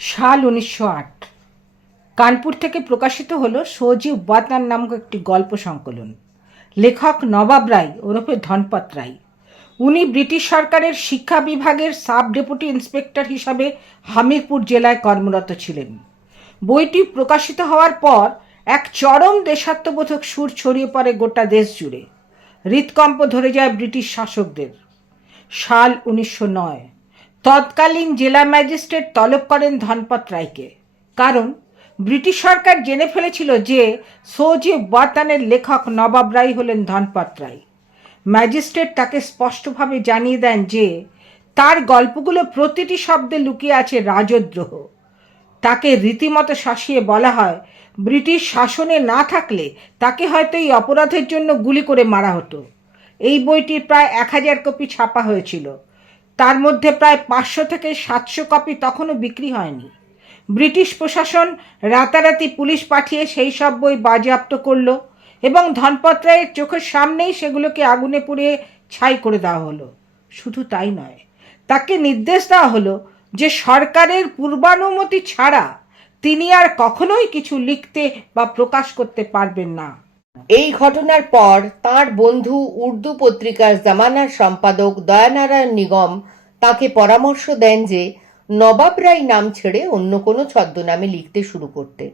সাল 1908 কানপুর থেকে প্রকাশিত হলো সজীব বাতনার নামক একটি গল্প সংকলন। লেখক নবাব রায় ওরফে ধনপত রায়। উনি ব্রিটিশ সরকারের শিক্ষা বিভাগের সাব ডেপুটি ইন্সপেক্টর হিসাবে হামিরপুর জেলায় কর্মরত ছিলেন। বইটি প্রকাশিত হওয়ার পর এক চরম দেশাত্মবোধক সুর ছড়িয়ে পড়ে গোটা দেশ জুড়ে। হৃৎকম্প ধরে যায় ব্রিটিশ শাসকদের। সাল 1909 তৎকালীন জেলা ম্যাজিস্ট্রেট তলব করেন ধনপত রায়কে, কারণ ব্রিটিশ সরকার জেনে ফেলেছিল যে সজীব বাতানের লেখক নবাব রায় হলেন ধনপত রায়। ম্যাজিস্ট্রেট তাকে স্পষ্টভাবে জানিয়ে দেন যে তার গল্পগুলো প্রতিটি শব্দে লুকিয়ে আছে রাজদ্রোহ। তাকে রীতিমতো শাসিয়ে বলা হয়, ব্রিটিশ শাসনে না থাকলে তাকে হয়তো এই অপরাধের জন্য গুলি করে মারা হতো। এই বইটির প্রায় 1000 কপি ছাপা হয়েছিল। তার মধ্যে প্রায় 500 থেকে 700 কপি তখনও বিক্রি হয়নি। ব্রিটিশ প্রশাসন রাতারাতি পুলিশ পাঠিয়ে সেই সব বই বাজেয়াপ্ত করলো এবং ধনপত রায়ের চোখের সামনেই সেগুলোকে আগুনে পুড়িয়ে ছাই করে দেওয়া হলো। শুধু তাই নয়, তাকে নির্দেশ দেওয়া হলো যে সরকারের পূর্বানুমতি ছাড়া তিনি আর কখনোই কিছু লিখতে বা প্রকাশ করতে পারবেন না। এই ঘটনার পর তাঁর বন্ধু উর্দু পত্রিকা জামানার সম্পাদক দয়ানারায়ণ নিগম তাকে পরামর্শ দেন যে নবাব রায় নাম ছেড়ে অন্য কোনো ছদ্মনামে লিখতে শুরু করতে।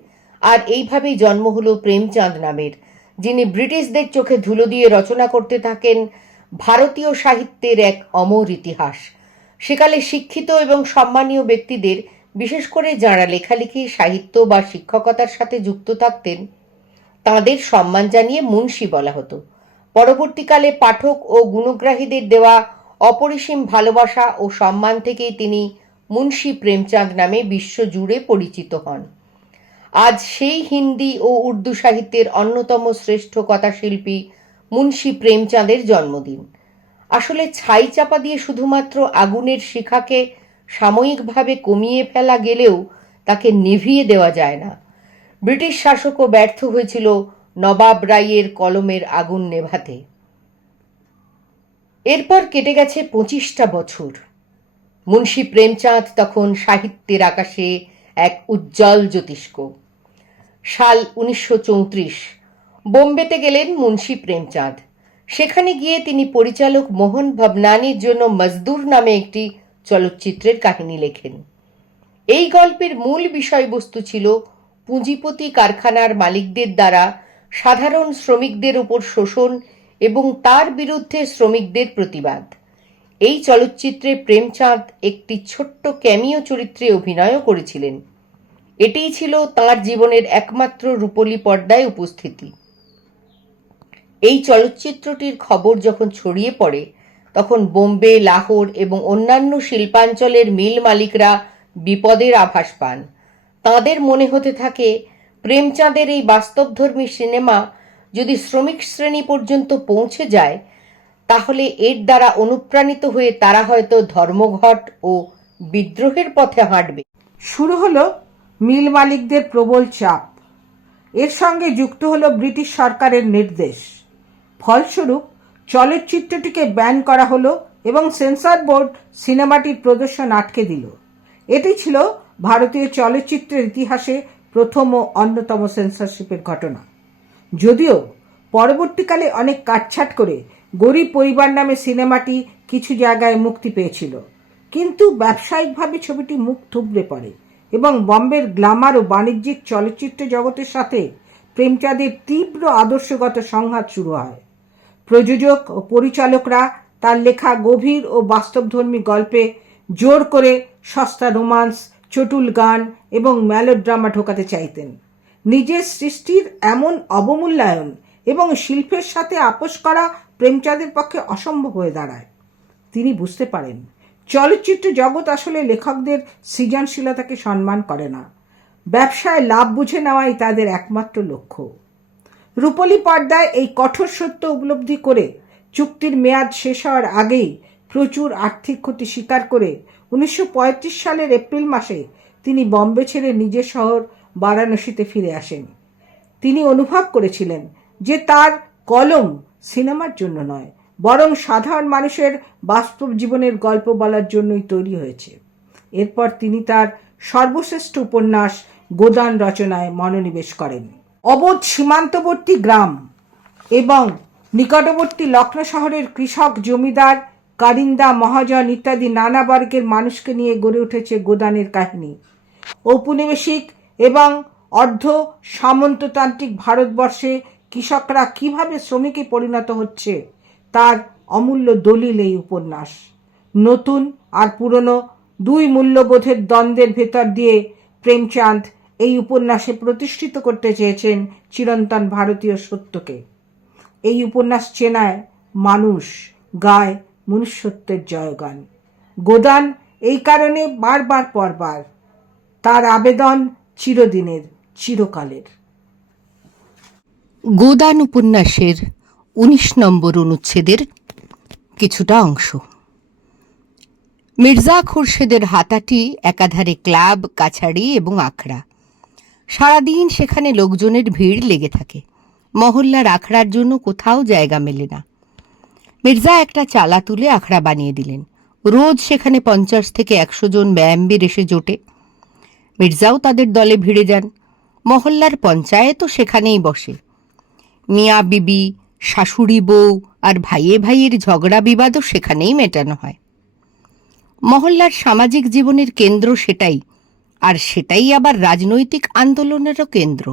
আর এইভাবেই জন্ম হলো প্রেমচাঁদ নামের, যিনি ব্রিটিশদের চোখে ধুলো দিয়ে রচনা করতে থাকেন ভারতীয় সাহিত্যের এক অমর ইতিহাস। সেকালে শিক্ষিত এবং সম্মানীয় ব্যক্তিদের, বিশেষ করে যাঁরা লেখালেখি, সাহিত্য বা শিক্ষকতার সাথে যুক্ত থাকতেন, তাঁদের সম্মান জানিয়ে মুন্সি বলা হতো। পরবর্তীকালে পাঠক ও গুণগ্রাহীদের দেওয়া অপরিসীম ভালোবাসা ও সম্মান থেকেই তিনি মুন্সি প্রেমচাঁদ নামে বিশ্বজুড়ে পরিচিত হন। আজ সেই হিন্দি ও উর্দু সাহিত্যের অন্যতম শ্রেষ্ঠ কথাশিল্পী মুন্সি প্রেমচাঁদের জন্মদিন। আসলে ছাই চাপা দিয়ে শুধুমাত্র আগুনের শিখাকে সাময়িকভাবে কমিয়ে ফেলা গেলেও তাকে নিভিয়ে দেওয়া যায় না। ব্রিটিশ শাসকও ব্যর্থ হয়েছিল নবাব রায়ের কলমের আগুন নেভাতে। এরপর কেটে গেছে 25টা বছর। মুন্সি প্রেমচাঁদ তখন সাহিত্যের আকাশে এক উজ্জ্বল জ্যোতিষ্ক। সাল 1934 বোম্বেতে গেলেন মুন্সি প্রেমচাঁদ। সেখানে গিয়ে তিনি পরিচালক মোহন ভবনানির জন্য মজদুর নামে একটি চলচ্চিত্রের কাহিনী লেখেন। এই গল্পের মূল বিষয়বস্তু ছিল পুঁজিপতি কারখানার মালিকদের দ্বারা সাধারণ শ্রমিকদের উপর শোষণ এবং তার বিরুদ্ধে শ্রমিকদের প্রতিবাদ। এই চলচ্চিত্রে প্রেমচাঁদ একটি ছোট্ট ক্যামিও চরিত্রে অভিনয়ও করেছিলেন। এটিই ছিল তাঁর জীবনের একমাত্র রূপলী পর্দায় উপস্থিতি। এই চলচ্চিত্রটির খবর যখন ছড়িয়ে পড়ে, তখন বোম্বে, লাহোর এবং অন্যান্য শিল্পাঞ্চলের মিল মালিকরা বিপদের আভাস পান। তাঁদের মনে হতে থাকে, প্রেমচাঁদের এই বাস্তবধর্মী সিনেমা যদি শ্রমিক শ্রেণী পর্যন্ত পৌঁছে যায়, তাহলে এর দ্বারা অনুপ্রাণিত হয়ে তারা হয়তো ধর্মঘট ও বিদ্রোহের পথে হাঁটবে। শুরু হলো মিল মালিকদের প্রবল চাপ। এর সঙ্গে যুক্ত হলো ব্রিটিশ সরকারের নির্দেশ। ফলস্বরূপ চলচ্চিত্রটিকে ব্যান করা হলো এবং সেন্সর বোর্ড সিনেমাটির প্রদর্শন আটকে দিল। এটি ছিল ভারতীয় চলচ্চিত্রের ইতিহাসে প্রথম ও অন্যতম সেন্সরশিপের ঘটনা। যদিও পরবর্তীকালে অনেক কাটছাট করে গরিব পরিবার নামে সিনেমাটি কিছু জায়গায় মুক্তি পেয়েছিল, কিন্তু ব্যবসায়িকভাবে ছবিটি মুখ থুবড়ে পড়ে এবং বম্বের গ্ল্যামার ও বাণিজ্যিক চলচ্চিত্র জগতের সাথে প্রেমচাঁদের তীব্র আদর্শগত সংঘাত শুরু হয়। প্রযোজক ও পরিচালকরা তার লেখা গভীর ও বাস্তবধর্মী গল্পে জোর করে সস্তা রোমান্স, চটুল গান এবং মেলোড্রামা ঢোকাতে চাইতেন। নিজের সৃষ্টির এমন অবমূল্যায়ন এবং শিল্পের সাথে আপোষ করা প্রেমচাঁদের পক্ষে অসম্ভব হয়ে দাঁড়ায়। তিনি বুঝতে পারেন, চলচ্চিত্র জগৎ আসলে লেখকদের সৃজনশীলতাকে সম্মান করে না। ব্যবসায় লাভ বুঝে নেওয়াই তাদের একমাত্র লক্ষ্য। রূপলী পর্দায় এই কঠোর সত্য উপলব্ধি করে চুক্তির মেয়াদ শেষ হওয়ার আগেই প্রচুর আর্থিক ক্ষতি স্বীকার করে 1935 সালের এপ্রিল মাসে তিনি বম্বে ছেড়ে নিজের শহর বারাণসীতে ফিরে আসেন। তিনি অনুভব করেছিলেন যে তার কলম সিনেমার জন্য নয়, বরং সাধারণ মানুষের বাস্তব জীবনের গল্প বলার জন্যই তৈরি হয়েছে। এরপর তিনি তার সর্বশ্রেষ্ঠ উপন্যাস গোদান রচনায় মনোনিবেশ করেন। অবধ সীমান্তবর্তী গ্রাম এবং নিকটবর্তী লক্ষ্ণৌ শহরের কৃষক, জমিদার, কারিন্দা, মহাজন ইত্যাদি নানা বর্গের মানুষকে নিয়ে গড়ে উঠেছে গোদানের কাহিনী। ঔপনিবেশিক এবং অর্ধ সামন্ততান্ত্রিক ভারতবর্ষে কৃষকরা কিভাবে শ্রমিকে পরিণত হচ্ছে তার অমূল্য দলিল এই উপন্যাস। নতুন আর পুরনো দুই মূল্যবোধের দ্বন্দ্বের ভেতর দিয়ে প্রেমচাঁদ এই উপন্যাসে প্রতিষ্ঠিত করতে চেয়েছেন চিরন্তন ভারতীয় সত্যকে। এই উপন্যাস চেনায় মানুষ গায় মনুষ্যত্বের জয়গান। গোদান এই কারণে বারবার পরবার, তার আবেদন চিরদিনের, চিরকালের। গোদান উপন্যাসের 19 নম্বর অনুচ্ছেদের কিছুটা অংশ। মির্জা খুরশেদের হাতাটি একাধারে ক্লাব, কাছারি এবং আখড়া। সারাদিন সেখানে লোকজনের ভিড় লেগে থাকে। মহল্লার আখড়ার জন্য কোথাও জায়গা মেলে না। মির্জা একটা চালা তুলে আখড়া বানিয়ে দিলেন। রোজ সেখানে 50 থেকে 100 জন ব্যায়ামবীর এসে জোটে। মির্জাও তাদের দলে ভিড়ে যান। মহল্লার পঞ্চায়েতও সেখানেই বসে। মিয়া বিবি, শাশুড়ি বউ আর ভাইয়ে ভাইয়ের ঝগড়া বিবাদও সেখানেই মেটানো হয়। মহল্লার সামাজিক জীবনের কেন্দ্র সেটাই, আর সেটাই আবার রাজনৈতিক আন্দোলনেরও কেন্দ্র।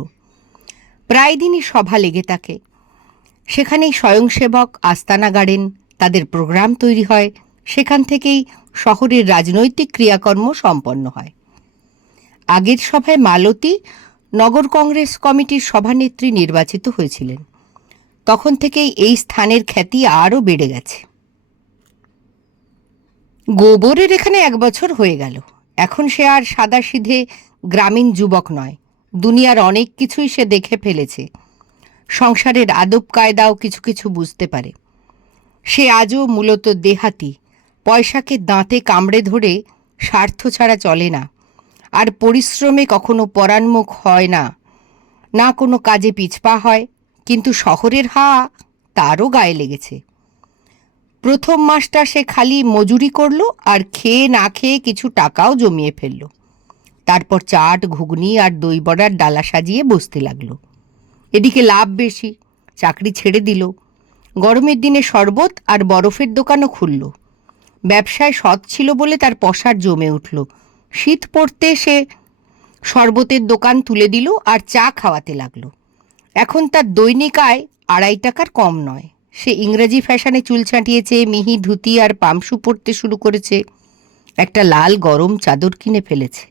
প্রায় দিনই সভা লেগে থাকে। সেখানেই স্বয়ংসেবক আস্তানা গাড়েন, তাদের প্রোগ্রাম তৈরি হয়, সেখান থেকেই শহরের রাজনৈতিক ক্রিয়াকর্ম সম্পন্ন হয়। আগের সভায় মালতী নগর কংগ্রেস কমিটির সভানেত্রী নির্বাচিত হয়েছিলেন। তখন থেকেই এই স্থানের খ্যাতি আরও বেড়ে গেছে। গোবরের এখানে 1 বছর হয়ে গেল। এখন সে আর সাদাসিধে গ্রামীণ যুবক নয়। দুনিয়ার অনেক কিছুই সে দেখে ফেলেছে। সংসারের আদব কায়দাও কিছু কিছু বুঝতে পারে। সে আজও মূলত দেহাতি, পয়সাকে দাঁতে কামড়ে ধরে স্বার্থ ছাড়া চলে না, আর পরিশ্রমে কখনো পরাণমুখ হয় না, না কোনো কাজে পিছপা হয়। কিন্তু শহরের হাওয়া তারও গায়ে লেগেছে। প্রথম মাসটা সে খালি মজুরি করলো আর খেয়ে না খেয়ে কিছু টাকাও জমিয়ে ফেললো। তারপর চাট, ঘুগনি আর দই বড়ার ডালা সাজিয়ে বসতে লাগলো। এদিকে লাভ বেশি, চাকরি ছেড়ে দিল। গরমের দিনে শরবত আর বরফের দোকানও খুলল। ব্যবসায় সৎ ছিল বলে তার পসার জমে উঠল। শীত পড়তে সে শরবতের দোকান তুলে দিল আর চা খাওয়াতে লাগলো। এখন তার দৈনিক আয় 2.5 টাকার কম নয়। সে ইংরেজি ফ্যাশনে চুল ছাঁটিয়েছে, মিহি ধুতি আর পামসু পরতে শুরু করেছে। একটা লাল গরম চাদর কিনে ফেলেছে,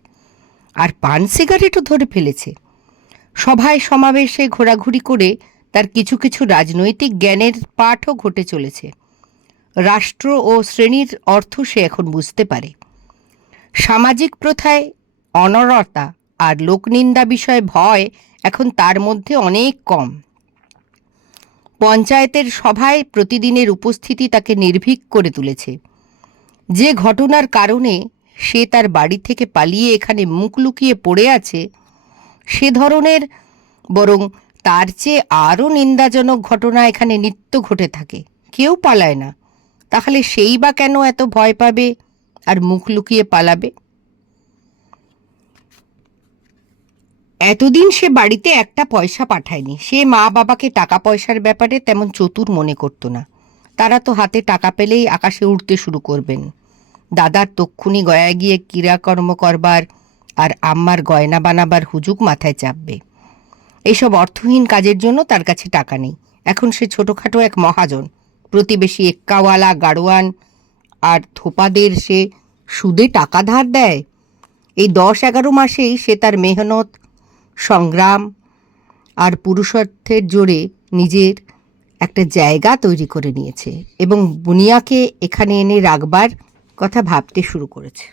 আর পান সিগারেটও ধরে ফেলেছে। সভায় সমাবেশে ঘোরাঘুরি করে তার কিছু কিছু রাজনৈতিক জ্ঞানের পাঠও ঘটে চলেছে। রাষ্ট্র ও শ্রেণীর অর্থ সে এখন বুঝতে পারে। সামাজিক প্রথায় অনড়তা আর লোকনিন্দা বিষয়ে ভয় এখন তার মধ্যে অনেক কম। পঞ্চায়েতের সভায় প্রতিদিনের উপস্থিতি তাকে নির্ভীক করে তুলেছে। যে ঘটনার কারণে সে তার বাড়ি থেকে পালিয়ে এখানে মুখ লুকিয়ে পড়ে আছে, সে ধরনের বরং তার চেয়ে আরও নিন্দাজনক ঘটনা এখানে নিত্য ঘটে থাকে। কেউ পালায় না, তাহলে সেই বা কেন এত ভয় পাবে আর মুখ লুকিয়ে পালাবে? এতদিন সে বাড়িতে একটা পয়সা পাঠায়নি। সে মা বাবাকে টাকা পয়সার ব্যাপারে তেমন চতুর মনে করত না। তারা তো হাতে টাকা পেলেই আকাশে উঠতে শুরু করবেন। দাদার তক্ষুনি গয়া গিয়ে ক্রিয়াকর্ম করবার আর আম্মার গয়না বানাবার হুজুগ মাথায় চাপবে। এইসব অর্থহীন কাজের জন্য তার কাছে টাকা নেই। এখন সে ছোটোখাটো এক মহাজন। প্রতিবেশী এক্কাওয়ালা, গাড়োয়ান আর থোপাদের সে সুদে টাকা ধার দেয়। এই 10-11 মাসেই সে তার মেহনত, সংগ্রাম আর পুরুষার্থের জোরে নিজের একটা জায়গা তৈরি করে নিয়েছে এবং বুনিয়াকে এখানে এনে রাখবার কথা ভাবতে শুরু করেছে।